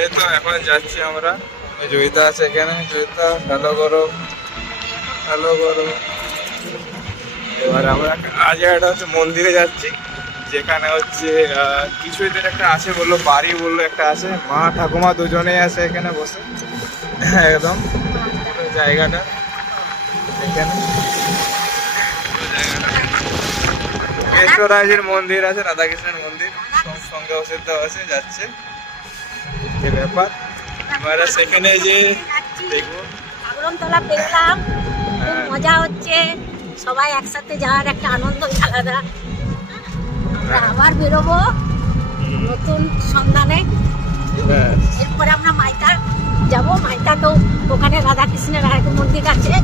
এই তো এখন যাচ্ছি আমরা। জয়িতা আছে এখানে। জয়িতা, হ্যালো করো, হ্যালো করো। এবার আমরা আজ একটা হচ্ছে মন্দিরে যাচ্ছি, যেখানে হচ্ছে কিছু এদের একটা আছে বললো, বাড়ি বললো একটা আছে, মা ঠাকুমা দুজনেই আছে এখানে বসে। একদম পুরো জায়গাটা এখানে, কেশ্বরাজের মন্দির আছে, রাধাকৃষ্ণের মন্দির সঙ্গে ওষুধ আছে, যাচ্ছে যে ব্যাপার। এবারে সেখানে যে দেখবো আগরতলা পেলাম, খুব মজা হচ্ছে, সবাই একসাথে যাওয়ার একটা আনন্দ আলাদা। আমরা আবার বেরোবো নতুন সন্ধানে। এরপরে আমরা মাইতা যাবো। মাইতা তো ওখানে রাধাকৃষ্ণের আরেক মন্দির আছে,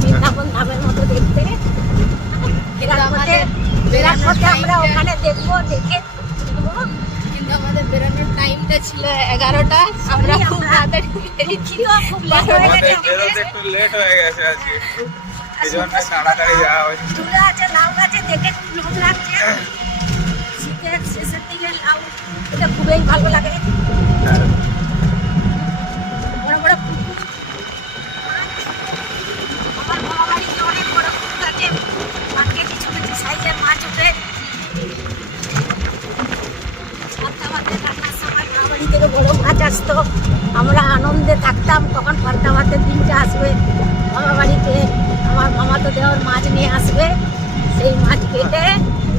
বৃন্দাবন ধামের মতো দেখতে। বেরার পথে আমরা ওখানে দেখবো, দেখে কিন্তু আমাদের বেরোনোর টাইমটা ছিল 11টা। আমরা খুব তাড়াতাড়ি বেরিয়েছি, খুব লেট হয়ে গেছে। একটু লেট হয়ে গেছে আজকে, এই জন্য তাড়াতাড়ি যাওয়া হচ্ছে। চুলে আছে, লাউ গাছে দেখে খুব লোভ লাগছে। শীতের শেষের দিকে লাউ এটা খুবই ভালো লাগে। বড় বড় পুকুর, আমার মামা বাড়িতে অনেক বড় পুকুর আছে, মাঠে কিছু কিছু সাইজের মাছ ওঠে। রান্নার সময় মামা বাড়ি থেকে বড় মাছ আসতো, আমরা আনন্দে থাকতাম কখন পান্তা ভাতের দিনটা আসবে। মামা বাড়িতে আমার মামা তো দেওয়ার মাছ নিয়ে আসবে, সেই মাছ কেটে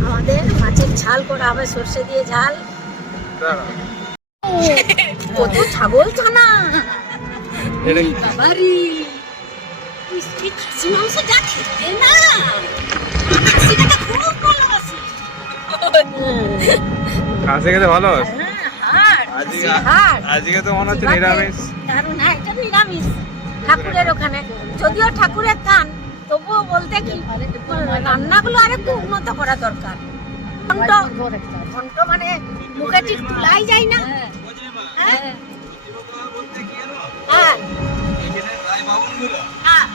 আমাদের মাছের ঝাল করা হবে, সর্ষে দিয়ে ঝাল। কত ছাগল ছানা বাবারি, খাসি মাংস যা খেতে না, খাসিটা খুব ভালোবাসি। কাছে খেতে ভালো হাড়, আজকে তো মনে হচ্ছে নিরামিষ। দারুণ। হ্যাঁ, এটা নিরামিষ ঠাকুরের ওখানে, যদিও ঠাকুরের থান, তবুও বলতে কি রান্নাগুলো আরেকটু উন্নত করা দরকার। ঘন্ট মানে মুখে ঠিক তুলাই যায় না। হ্যাঁ, হ্যাঁ, হ্যাঁ,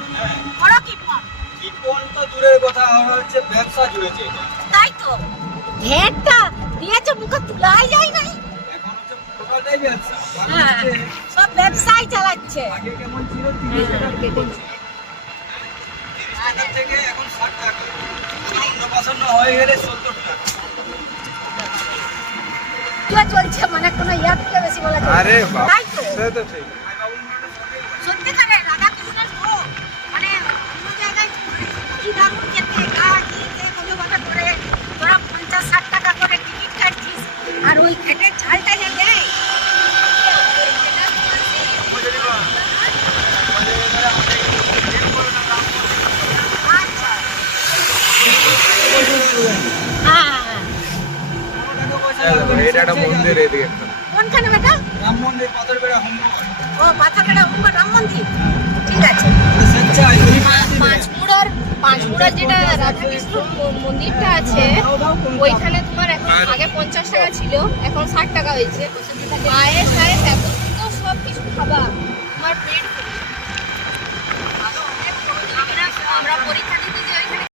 বড় কীর্তন। কীর্তন তো দূরের কথা, হচ্ছে ব্যবসা জুড়েছে এটা। তাই তো ঘেরটা দিয়েছে, মুখে তুলাই যায় না। এখন হচ্ছে টোটালটাই ব্যবসা। হ্যাঁ, সব ব্যবসায় চালাচ্ছে। আগে কেমন ছিল 30 টাকা কেটে, 30 টাকা থেকে এখন 60 টাকা, অন্নপ্রাশন হয়ে গেলে 70 টাকা। চলছে মানে কোনো ইয়ার থেকে বেশি বলা যায় না। আরে বাবা, তাই তো সে তো ঠিক। সত্যিকারের রাধাকৃষ্ণের ভোগ মানে অন্য জায়গায় কি দারুণ খেতে, গা ঘিতে মধুবাটা করে তোরা 50-60 টাকা করে টিকিট কাটছিস, আর ওই ঘেটের ঝালটা যে দেয়। আচ্ছা, হ্যাঁ, এটা একটা মন্দির, এদিকে কোনখানে বেটা? রাম মন্দির, পাথরবেড়া হোম। ও পাথাকাটা রাম মন্দির, ঠিক আছে। পাঁচমুড়ার যেটা রাধাকৃষ্ণ মন্দিরটা আছে, ওইখানে তোমার এখন আগে 50 টাকা ছিল, এখন 60 টাকা হয়েছে। পায়েস টায়েস এত সুন্দর সব কিছু খাবার, তোমার পেট আমরা পরীক্ষা দিতে যে ওইখানে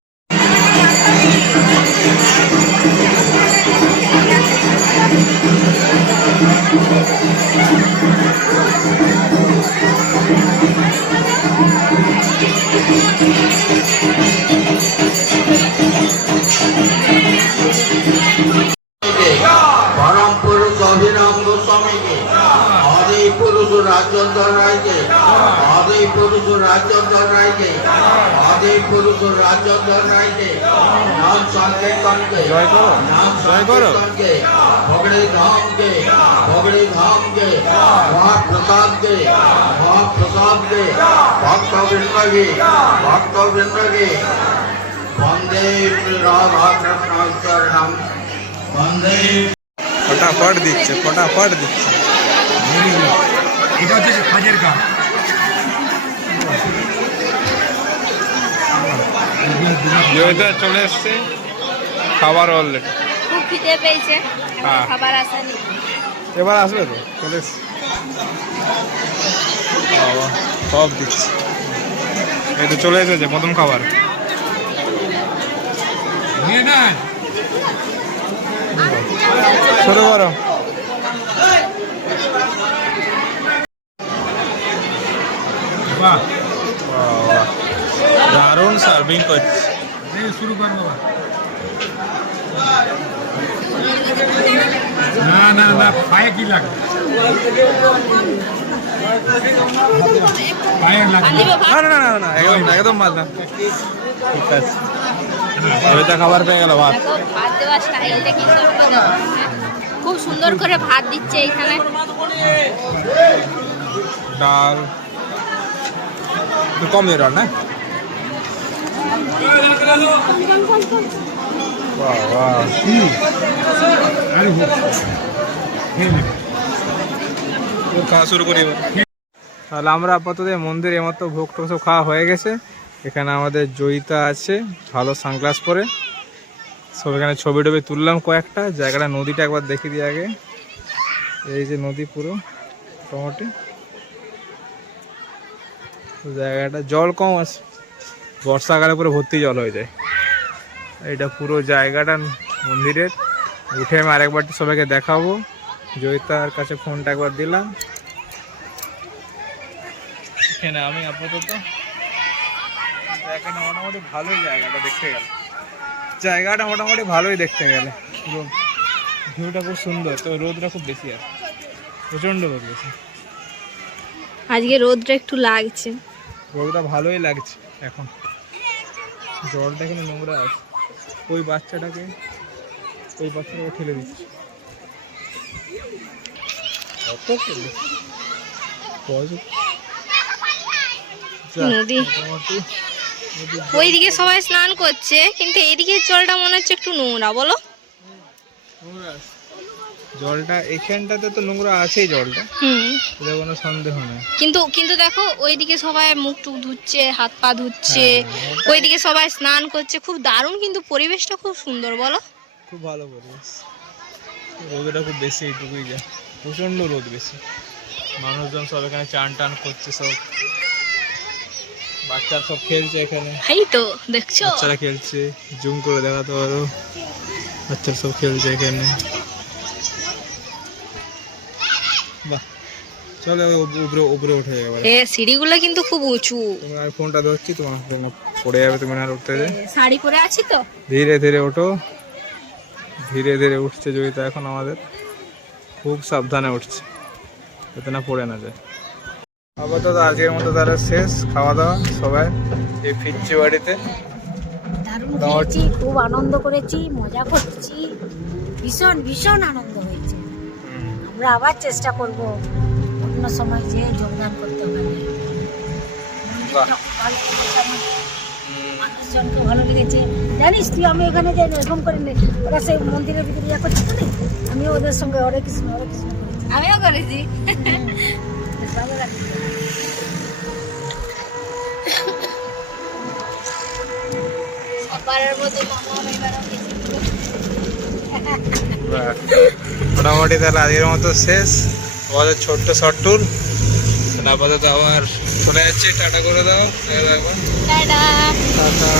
परम पुरुष अभिराम गोस्वामी के, आदि पुरुष राजेंद्र राय के, आदि पुरुष राजेंद्र राय के, आदि पुरुष राजेंद्र राय के, नाम संकीर्तन के, नाम संकीर्तन के, भगड़े धाम के, भगड़े धाम के, महाप्रसाद के, महाप्रसाद के, भक्त वृंद के, भक्त वृंद के, वंदे राधा कृष्ण शरणम, वंदे। फटाफट दिखছে, फटाफट दिखছে। এটা হচ্ছে কাজের কাজ। জয়িতা চলে এসছে, খাবার অলরেডি। খুব খিদে পেয়েছে, হ্যাঁ। খাবার আসেনি। এবার আসবে তো, চলে এসছে। বাবা, সব দিচ্ছে। এই তো চলে এসেছে প্রথম খাবার। নিয়ে নেন। শুরু করো। সার্ভিং করছে। শুরু কর বাবা। না না না, পায়ে কি লাগে? পায়ে লাগে না না না না, একদম না, একদম ভালো না। ঠিক আছে, জয়িতা খাবার পেয়ে গেল ভাত। দেখো ভাত দেওয়ার স্টাইলটা কিন্তু আলাদা। খুব সুন্দর করে ভাত দিচ্ছে এখানে। ডাল একটু কম দিয়ে ডাল না। বাহ বাহ, আরে খাওয়া শুরু করি এবার। তাহলে আমরা আপাতত মন্দিরে মতো ভোগ টোগ সব খাওয়া হয়ে গেছে। এখানে আমাদের জয়িতা আছে ভালো সানগ্লাস পরে, সব এখানে ছবি টবি তুললাম কয়েকটা। জায়গাটা নদীটা একবার দেখে দিই আগে। এই যে নদী পুরো মোটামুটি, জায়গাটা জল কম আছে, বর্ষাকালে পুরো ভর্তি জল হয়ে যায়। এইটা পুরো জায়গাটা মন্দিরের। উঠে আমি আরেকবারটি সবাইকে দেখাবো। জয়িতার কাছে ফোনটা একবার দিলাম। এখানে আমি আপাতত জায়গাটা মোটামুটি ভালোই, জায়গাটা দেখতে গেলে জায়গাটা মোটামুটি ভালোই দেখতে গেলে। পুরো ভিউটা খুব সুন্দর, তো রোদটা খুব বেশি আছে, প্রচণ্ড রোদ বেশি। আজকে রোদটা একটু লাগছে। রোদটা ভালোই লাগছে এখন। জলটা এখানে নোংরা আছে, ওই বাচ্চাটাকে ঠেলে দিচ্ছে। কত ঠেলে নদী ওইদিকে সবাই স্নান করছে, কিন্তু এইদিকে জলটা মনে হচ্ছে একটু নোংরা, বলো? জলটা এখানটাতে তো নোংরা আছেই, জলটা এটা কোনো সন্দেহ নেই। কিন্তু দেখো ওইদিকে সবাই মুখ টুক ধুচ্ছে, হাত পা ধুচ্ছে, ওইদিকে সবাই স্নান করছে। খুব দারুণ, কিন্তু পরিবেশটা খুব সুন্দর, বলো? খুব ভালো পরিবেশ। রোদটা খুব বেশি, এইটুকুই যা, প্রচণ্ড রোদ বেশি। মানুষজন সব এখানে চান টান করছে, সব বাচ্চারা সব খেলছে এখানে। এই তো দেখছো, বাচ্চারা খেলছে, জুম করে দেখাতে পারো, বাচ্চারা সব খেলছে এখানে। বাহ, চলো উপরে উপরে উঠে যাবে। সিঁড়িগুলো কিন্তু খুব উঁচু। তুমি আর ফোনটা ধরছি, তোমার ফোন পড়ে যাবে, তুমি আর উঠতে যাবে। শাড়ি পরে আছি তো। ধীরে ধীরে ওঠো, ধীরে ধীরে উঠছে জয়িতা এখন আমাদের। খুব সাবধানে উঠছে যাতে না পড়ে না যায়। আপাতত আজকের মতো তারা শেষ খাওয়া দাওয়া, সবাই এই ফিরছি বাড়িতে। দারুণ খেয়েছি, খুব আনন্দ করেছি, মজা করছি, ভীষণ ভীষণ আনন্দ হয়েছে। আমরা আবার চেষ্টা করব অন্য সময় যে যোগদান করতে হবে। মন্দিরটা খুব ভালো লেগেছে আমার, মানুষজনকে ভালো লেগেছে। জানিস তুই, আমি এখানে যাই না এরকম করে নেই, ওরা সেই মন্দিরের ভিতরে ইয়া করছে তো, আমিও ওদের সঙ্গে হরে কৃষ্ণ করেছি। আমিও করেছি। বেশ ভালো লাগে। সবার মতো মামা এবারও মোটামুটি তাহলে আজকের মতো শেষ আমাদের ছোট্ট শর্ট ট্যুর। আপাতত আবার চলে যাচ্ছে, টাটা করে দাও। টাটা। টাটা।